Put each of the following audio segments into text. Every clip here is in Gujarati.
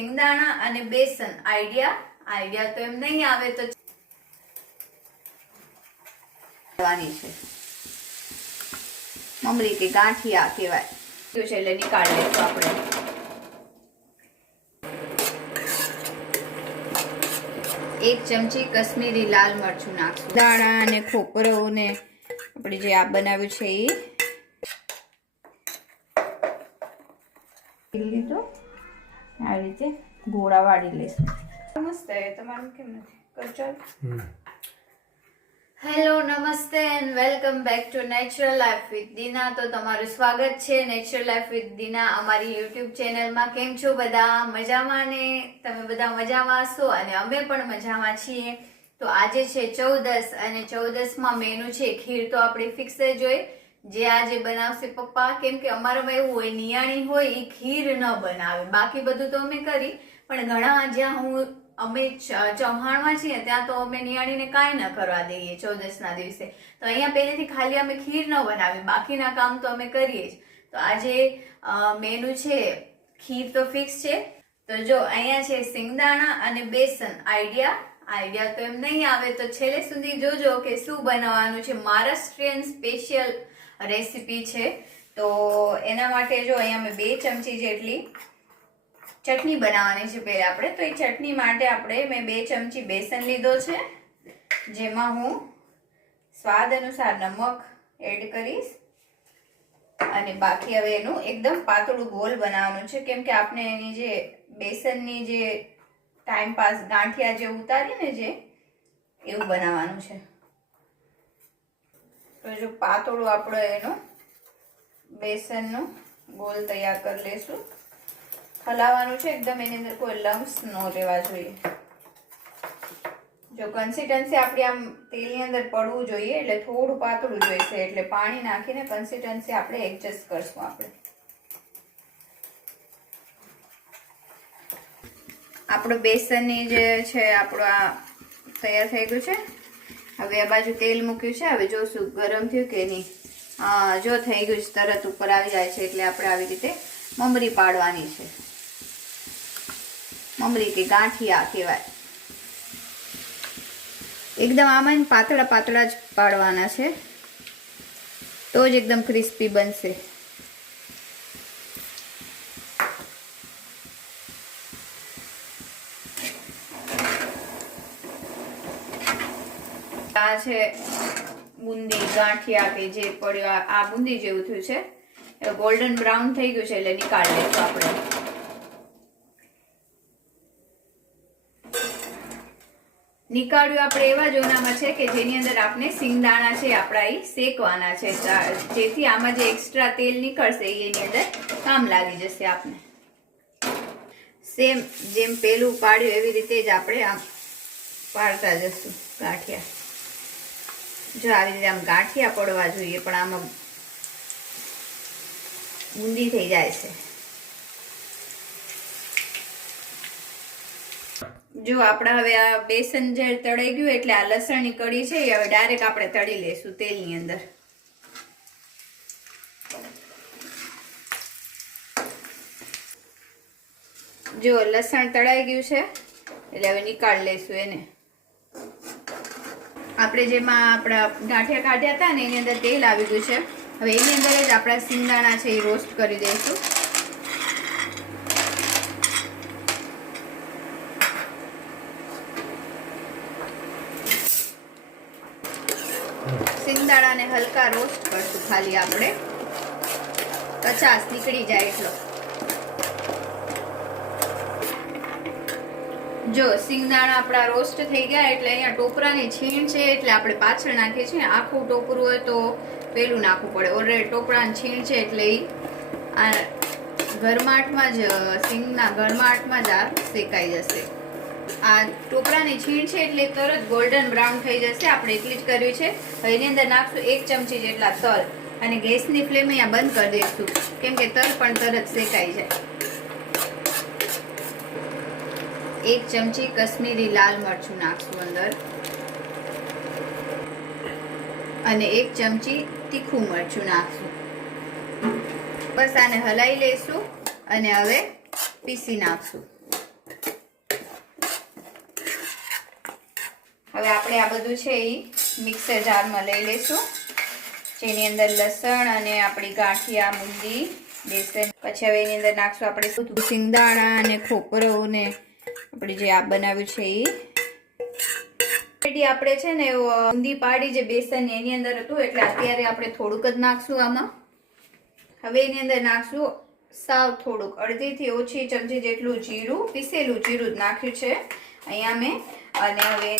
સિંગદાણા અને બેસન. આઈડિયા તો એમ નહીં આવે તો છે મમરી કે ગાંઠિયા કહેવાય છે એટલે નીકાળી લઈશું આપણે. એક ચમચી કશ્મીરી લાલ મરચું નાખશું. દાણા અને ખોપરું ને આપણે જે આ બનાવ્યું છે એ લીધું આ રીતે ગોળા વાળી લઈશું. નમસ્તે, તમારું કેમ નથી કરજો. હેલો, નમસ્તે and welcome back to natural life with Dina. તો તમારું સ્વાગત છે નેચરલ લાઈફ વિથ દીના અમારી યુટ્યુબ ચેનલમાં. કેમ છો બધા? મજામાં ને? તમે બધા મજામાં હશો અને અમે પણ મજામાં છીએ. તો આજે છે 14 અને 14માં મેનુ છે ખીર. તો આપણે ફિક્સ જ હોય જે આજે બનાવશે પપ્પા, કેમ કે અમારામાં એવું હોય નિયાણી હોય એ ખીર ન બનાવે, બાકી બધું તો અમે કરી. પણ ઘણા જ્યાં અમે ચૌહાણમાં છીએ ત્યાં તો અમે નિયાણીને કાંઈ ન કરવા દઈએ 14ના દિવસે. તો અહીંયા પહેલેથી ખાલી અમે ખીર ન બનાવી, બાકીના કામ તો અમે કરીએ જ. તો આજે મેનુ છે ખીર તો ફિક્સ છે. તો જો અહીંયા છે સિંગદાણા અને બેસન. આઈડિયા તો એમ નહીં આવે તો છેલ્લે સુધી જોજો કે શું બનાવવાનું છે. મહારાષ્ટ્રીયન સ્પેશિયલ રેસીપી છે. તો એના માટે જો અહીંયા મેં 2 ચમચી જેટલી ચટણી બનાવવાની છે પહેલા આપણે. તો એ ચટણી માટે મેં 2 ચમચી બેસન લીધો છે, જેમાં હું સ્વાદ અનુસાર નમક એડ કરીશ. અને બાકી હવે એનું એકદમ પાતળું ગોલ બનાવવાનું છે, કેમ કે આપણે એની જે બેસનની જે ટાઈમ પાસ ગાંઠિયા જે ઉતારીએ ને જે એવું બનાવવાનું છે. તો જો પાતળું આપણે એનો બેસનનો ગોલ તૈયાર કરી લેશું. હલાવવાનું છે એકદમ, એની અંદર કોઈ લમ્સ ન રહેવા જોઈએ. જો કન્સિસ્ટન્સી આપણી આમ તેલની અંદર પડવું જોઈએ, એટલે થોડું પાતળું જોઈશે. એટલે પાણી નાખીને કન્સિસ્ટન્સી આપણે એડજસ્ટ કરશું. આપણું બેસનની જે છે આપણું આ તૈયાર થઈ ગયું છે. હવે આ બાજુ તેલ મૂક્યું છે. હવે જોશું ગરમ થયું કે નહીં. જો થઈ ગયું છે, તરત ઉપર આવી જાય છે. એટલે આપણે આવી રીતે મમરી પાડવાની છે. મમરી કે ગાંઠિયા કહેવાય. એકદમ આમાં પાતળા પાતળા જ પાડવાના છે, તો જ એકદમ ક્રિસ્પી બનશે. આ છે બુંદી ગાંઠિયા કે જે પડ્યો, આ બુંદી જેવું થયું છે. ગોલ્ડન બ્રાઉન થઈ ગયું છે એટલે નીકાળી લઈશું આપણે. નીકાળ્યું આપણે એવા જોનામાં છે કે જેની અંદર આપણે સિંગદાણા છે આપણા એ શેકવાના છે, જેથી આમાં જે એક્સ્ટ્રા તેલ નીકળશે એની અંદર કામ લાગી જશે આપને. સેમ જેમ પેલું પાડ્યું એવી રીતે જ આપણે આમ પાડતા જશું ગાંઠિયા. જો આવી રીતે આમ ગાંઠિયા પડવા જોઈએ, પણ આમાં બુંદી થઈ જાય છે. જો આપણે હવે આ બેસન જે તળાઈ ગયું એટલે આ લસણની કઢી છે એ હવે ડાયરેક્ટ આપણે તળી લેશું તેલની અંદર. જો લસણ તળાઈ ગયું છે એટલે હવે નીકાળી લઈશું એને. આપણે જેમાં આપણા ગાંઠિયા કાઢ્યા હતા ને એની અંદર તેલ આવી ગયું છે. હવે એની અંદર જ આપણા સિંગદાણા છે એ રોસ્ટ કરી દઈશું. સિંગદાણાને હલકા રોસ્ટ કરશું, ખાલી આપણે કચાશ નીકળી જાય એટલો. જો સિંગદાણા આપણા રોસ્ટ થઈ ગયા એટલે અહીંયા ટોપરાની છીણ છે એટલે આપણે પાછળ નાખીએ છીએ. આખું ટોપરું હોય તો પેલું નાખવું પડે. ઓલરેડી ટોપરાની છીણ છે એટલે આ ગરમાટમાં જ સિંગના ગરમાટમાં જ આ શેકાઈ જશે. આ ટોપરાની છીણ છે એટલે તરત ગોલ્ડન બ્રાઉન થઈ જશે. આપણે એટલી જ કરવી છે. હવે એની અંદર નાખશું 1 ચમચી જેટલા તલ અને ગેસની ફ્લેમ અહીંયા બંધ કરી દઈશું, કેમ કે તલ પણ તરત શેકાઈ જાય. 1 ચમચી કશ્મીરી લાલ મરચું નાખશું અંદર અને 1 ચમચી તીખું મરચું નાખશું. બસ આને હલાવી લઈશું અને હવે પીસી નાખશું. હવે આપણે આ બધું છે એ મિક્સર જારમાં લઈ લઈશું, જેની અંદર લસણ અને આપણી ગાંઠિયા, મૂંદી, બેસન, પછી હવે એની અંદર નાખશું આપણે સિંગદાણા અને ખોપરું ને આપણે જે આ બનાવ્યું છે એ આપણે છે ને ઊંધી પાડી જે બેસન એની અંદર હતું, એટલે અત્યારે આપણે થોડુંક જ નાખશું આમાં. હવે એની અંદર નાખશું સાવ થોડુંક, અડધીથી ઓછી ચમચી જેટલું જીરું, પીસેલું જીરું જ નાખ્યું છે અહીંયા મેં. અને હવે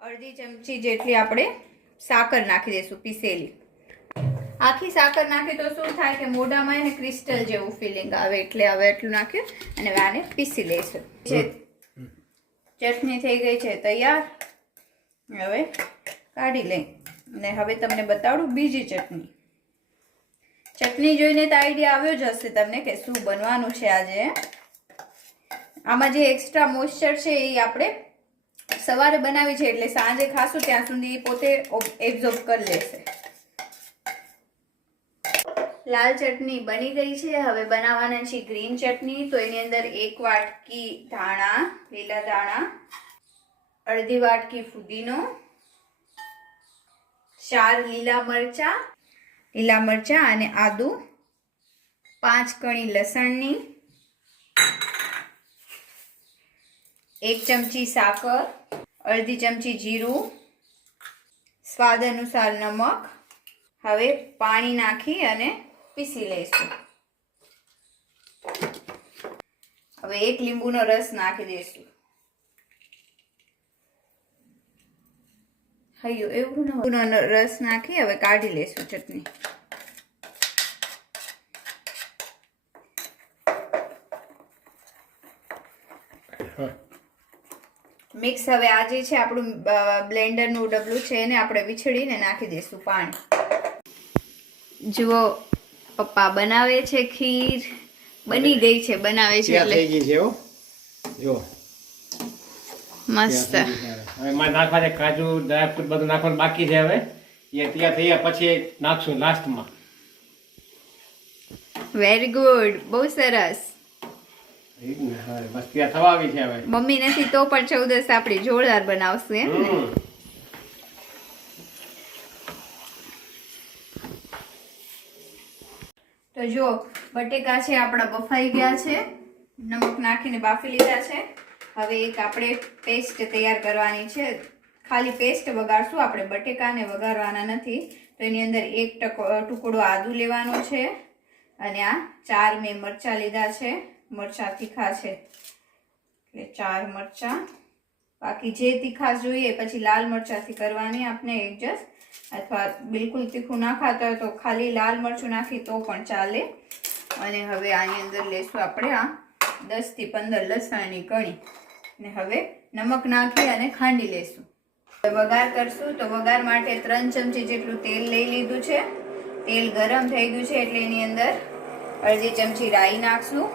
અડધી ચમચી જેટલી આપણે સાકર નાખી દઈશું પીસેલી. આખી સાકર નાખી તો શું થાય કે મોઢામાં એને ક્રિસ્ટલ જેવું ફિલિંગ આવે, એટલે હવે એટલું નાખ્યું અને હવે આને પીસી લઈશું. ચટણી થઈ ગઈ છે તૈયાર. હવે કાઢી લઈ અને હવે તમને બતાડું બીજી ચટણી. ચટણી જોઈને તો આઈડિયા આવ્યો જ હશે તમને કે શું બનવાનું છે આજે. આમાં જે એક્સ્ટ્રા મોઇસ્ચર છે એ આપણે સવારે બનાવી છે, એટલે સાંજે ખાશું ત્યાં સુધી પોતે એબ્ઝોર્બ કરી લેશે. લાલ ચટણી બની ગઈ છે. હવે બનાવવાના છે ગ્રીન ચટણી. તો એની અંદર 1 વાટકી ધાણા, લીલા ધાણા, અડધી વાટકી ફુદીનો, 4 લીલા મરચા અને આદુ, 5 કણી લસણની, 1 ચમચી સાકર, અડધી ચમચી જીરું, સ્વાદ અનુસાર નમક. હવે પાણી નાખી અને પીસી લઈશું. હવે 1 લીંબુનો રસ નાખી દઈશું. લીંબુનો રસ નાખી હવે કાઢી લઈશું ચટણી. મિક્સ. હવે આ જે છે આપણું બ્લેન્ડરનું ડબલું છે એને આપણે વિછળીને નાખી દઈશું પાણી. જુઓ પપ્પા બનાવે છે ખીર. બની ગઈ છે, બનાવે છે એટલે થઈ ગઈ છે. જો મસ્ત. હવે માં નાખવા છે કાજુ, ડ્રાયફ્રૂટ બધું નાખવાનું બાકી છે. હવે એ તૈયાર થઈ ગયા પછી નાખશું લાસ્ટમાં. વેરી ગુડ, બહુ સરસ. બસ તૈયાર થવા આવી છે. હવે મમ્મી નથી તો પણ 14 આપણી જોરદાર બનાવશું એમ ને. તો જો બટેકા છે આપણા બફાઈ ગયા છે, નમક નાખીને બાફી લીધા છે. હવે એક આપણે પેસ્ટ તૈયાર કરવાની છે. ખાલી પેસ્ટ વઘારશું, આપણે બટેકાને વઘારવાના નથી. તો એની અંદર 1 ટુકડો આદુ લેવાનો છે અને આ 4 મેં મરચાં લીધા છે. મરચાં તીખા છે એટલે 4 મરચાં. બાકી જે તીખાશ જોઈએ પછી લાલ મરચાંથી કરવાની આપણે એડજસ્ટ, અથવા બિલકુલ તીખું ના ખાતા હોય તો ખાલી લાલ મરચું નાખી તો પણ ચાલે. અને હવે આની અંદર લેશું આપણે આ 10 થી 15 લસણની કણી ને હવે નમક નાખી અને ખાંડી લેશું. વઘાર કરશું તો વઘાર માટે 3 ચમચી જેટલું તેલ લઈ લીધું છે. તેલ ગરમ થઈ ગયું છે એટલે એની અંદર અડધી ચમચી રાઈ નાખશું.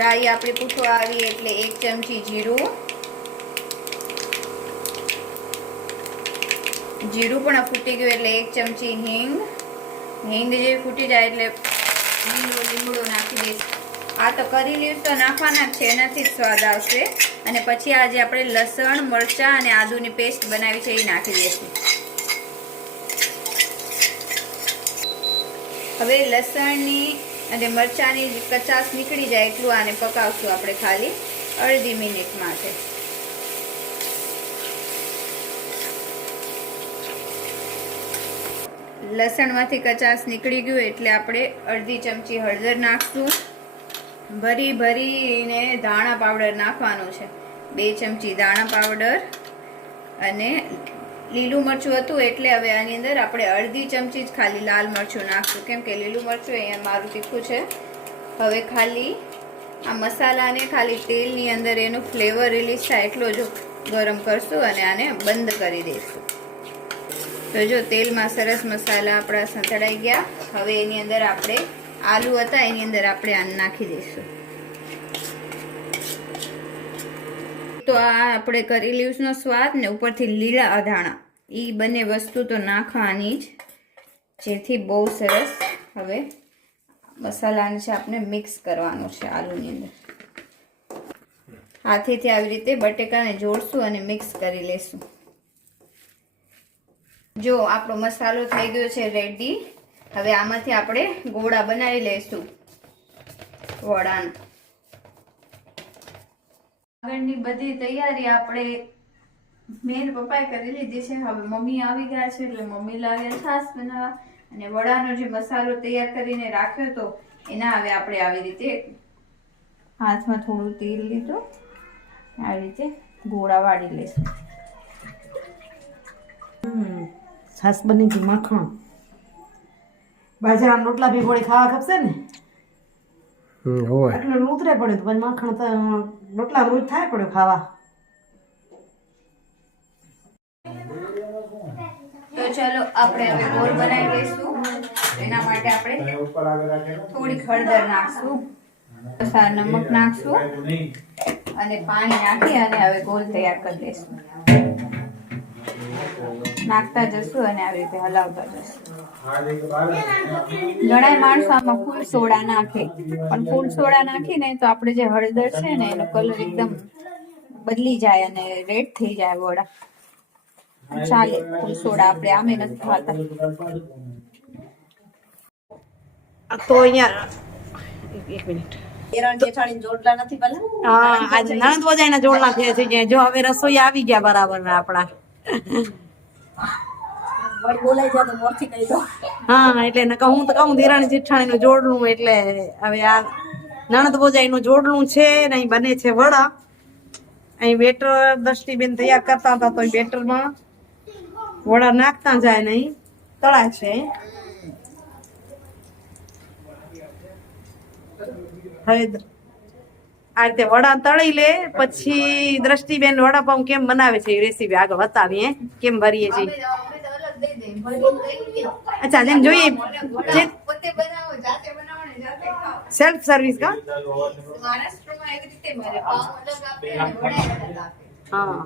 રાઈ આપણી પૂઠો આવી એટલે 1 ચમચી જીરું પણ ફૂટી ગયું એટલે 1 ચમચી હિંગ જે ફૂટી જાય એટલે લીમડો નાખી દઈશું. આ તો કરી લીધું તો નાખવાના જ છે, એનાથી જ સ્વાદ આવશે. અને પછી આ જે આપણે લસણ, મરચાં અને આદુની પેસ્ટ બનાવી છે એ નાખી દઈશું. હવે લસણની અને મરચાંની કચાશ નીકળી જાય એટલું આને પકાવશું આપણે ખાલી અડધી મિનિટ માટે. લસણમાંથી કચાશ નીકળી ગયું એટલે આપણે અડધી ચમચી હળદર નાખશું. ભરીને ધાણા પાવડર નાખવાનું છે. 2 ચમચી ધાણા પાવડર અને લીલું મરચું હતું એટલે હવે આની અંદર આપણે અડધી ચમચી જ ખાલી લાલ મરચું નાખશું, કેમ કે લીલું મરચું અહીંયા મારું તીખું છે. હવે ખાલી આ મસાલાને ખાલી તેલની અંદર એનું ફ્લેવર રિલીઝ થાય એટલો જ ગરમ કરશું અને આને બંધ કરી દઈશું. તો જો તેલમાં સરસ મસાલા આપણા સંતળાઈ ગયા. હવે એની અંદર આપણે આલુ હતા એની અંદર આપણે આને નાખી દઈશું. તો આ આપણે કરી લીવ્સનો સ્વાદ ને ઉપરથી લીલા અધાણા એ બંને વસ્તુ તો નાખવાની જ, જેથી બહુ સરસ. હવે મસાલાને છે આપણે મિક્સ કરવાનું છે આલુની અંદર. હાથેથી આવી રીતે બટેકાને જોડશું અને મિક્સ કરી લેશું. જો આપણો મસાલો થઈ ગયો છે રેડી. હવે આમાંથી આપણે ગોળા બનાવી લઈશું વડાના. આગળની બધી તૈયારી આપણે મેન પપ્પાએ કરી લીધી છે. હવે મમ્મી આવી ગયા છે એટલે મમ્મી લાગે છાશ બનાવવા. અને વડાનો જે મસાલો તૈયાર કરીને રાખ્યો હતો એના હવે આપણે આવી રીતે હાથમાં થોડું તેલ લીધું, આવી રીતે ગોળા વાળી લઈશું. છાશ બની ગઈ, માખણ. બાજરાના રોટલા ભેગોળી ખાવા ખપશે ને એટલે ઉતરે પડે તો પછી માખણ તો રોટલા રોજ થાય પડે ખાવા. તો ચલો આપણે હવે ગોળ બનાવી લઈશું. એના માટે આપણે થોડીક હળદર નાખશું, નમક નાખશું અને પાણી નાખી અને હવે ગોળ તૈયાર કરી લઈશું. નાખતા જશું અને આવી રીતે હલાવતા જશું. ઘણા માણસો આમાં ફૂલ સોડા નાખે, પણ ફૂલ સોડા નાખીને તો આપણે જે હળદર છે ને એનો કલર એકદમ બદલી જાય અને રેડ થઈ જાય વડા. ચાલે, ફૂલ સોડા આપણે આમે નથી ખાતા. તો અહીંયા એક મિનિટ, હા આજ નણંદ વજાઈના જોડલા થયા થઈ ગયા. જો હવે રસોઈ આવી ગયા બરાબર ના આપણા. હા એટલે હું તો કહું દેરાણી જેઠાણી નું જોડલું, એટલે હવે આ નણંદ ભોજાઈ નું જોડલું છે ને અહીં બને છે વડા. અહીં બેટર દ્રષ્ટિબેન તૈયાર કરતા હતા તો બેટરમાં વડા નાખતા જાય ને અહીં તળા છે. હવે આ રીતે વડા તળી લે પછી દ્રષ્ટિબેન વડાપાઉં કેમ બનાવે છે એ રેસીપી આગળ બતાવીએ, કેમ ભરીએ છીએ. અચ્છા જેમ જોઈએ સેલ્ફ સર્વિસ કા. હા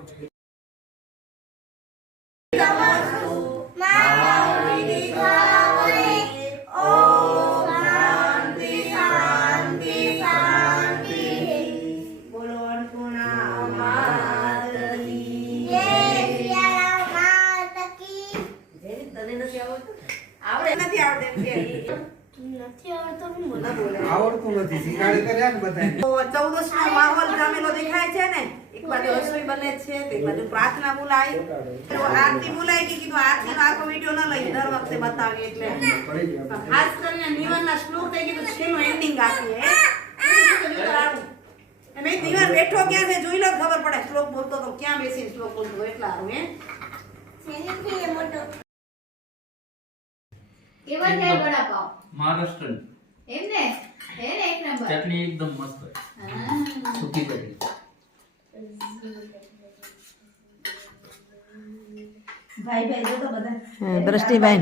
ચૌદસનો માહોલ જામેલો દેખાય છે ને. એક બાજુ રસોઈ બને છે, એક બાજુ પ્રાર્થના બોલાય, આરતી બોલાય કે કીધું આરતી નો આખો વિડીયો ન લઈ દર વખતે બતાવીએ એટલે ખાસ કરીને નિવનના શ્લોક થઈ કીધું છેલ્લું એન્ડિંગ આપીએ. મેં નિવન બેઠો ક્યાં છે જોઈ લો, ખબર પડે શ્લોક બોલતો તો ક્યાં બેસીને શ્લોક બોલતો એટલા હારું. કેવા થાય વડાપાવ? મહારાષ્ટ્ર એમ ને હે ને એક નંબર. ચટણી એકદમ મસ્ત હોય, સૂકી ચટણી. દ્રષ્ટિભાઈ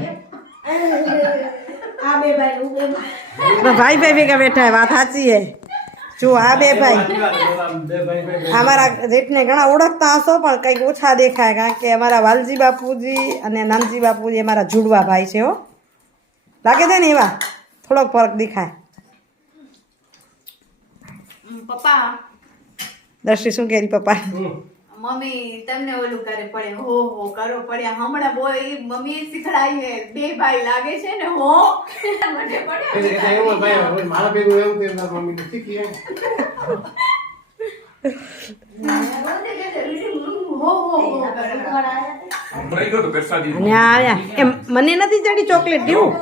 ભાઈ ભેગા બેઠા, વાત સાચી હે. જો આ બે ભાઈ અમારા જેઠને ઘણા ઓળખતા હશો પણ કંઈક ઓછા દેખાય, કારણ કે અમારા વાલજી બાપુજી અને નાનજી બાપુજી અમારા જુડવા ભાઈ છે. હો લાગે છે ને એવા, થોડોક ફરક દેખાય. પપ્પા દ્રષ્ટિ શું કરી પપ્પા? મમ્મી તમને ઓલું કરે પડે હો હો કરો પડ્યા. હમણાં બોય મમ્મી શીખડાય બે ભાઈ લાગે છે ને હો મને પડે. મારા ભેગું એવું તે મમ્મી શીખી હો હો હો કરે. અને આયા એમ મને નથી ચડી ચોકલેટ દેવું.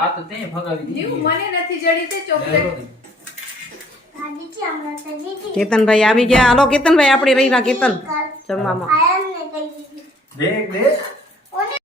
આ તો તે ભગાવી દીધી. મને નથી જડી તે ચોકલેટ. કેતનભાઈ આવી ગયા. હાલો કેતનભાઈ, આપણે રહી ના કેતન જમવામાં. દેખ